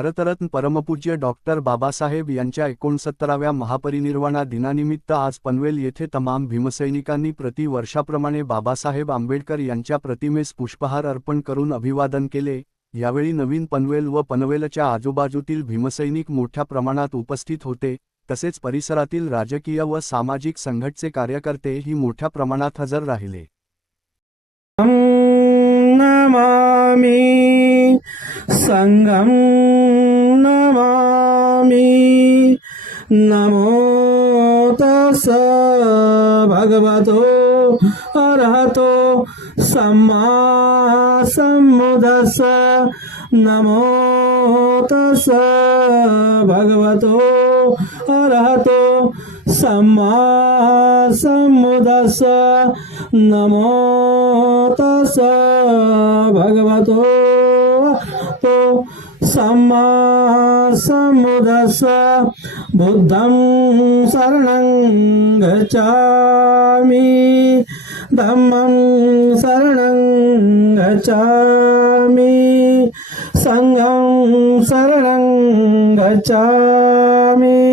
भारतरत्न परमपूज्य डॉक्टर बाबासाहेब यांच्या 69व्या महापरिनिर्वाणा दिनानिमित्त आज पनवेल येथे तमाम भीमसैनिकांनी प्रति वर्षाप्रमाणे बाबासाहेब आंबेडकर यांच्या प्रतिमेस पुष्पहार अर्पण करून अभिवादन केले। यावेळी नवीन पनवेल व पनवेलच्या आजूबाजूतील भीमसैनिक मोठ्या प्रमाणात उपस्थित होते, तसेच परिसरातील राजकीय व सामाजिक संघटनेचे कार्यकर्ते ही मोठ्या प्रमाणात हजर राहिले। नमामि संगम नमामि नमो तस् भगवतो अरहतो सम्मा सम्बुद्धस्स नमो तस् भगवतो अरहतो सम्मा सम्बुद्धस्स नमो तस् भगवतो सम्मा सम्बुद्धस्स बुद्धं शरणं गच्छामि धम्मं शरणं गच्छामि संघं शरणं गच्छामि।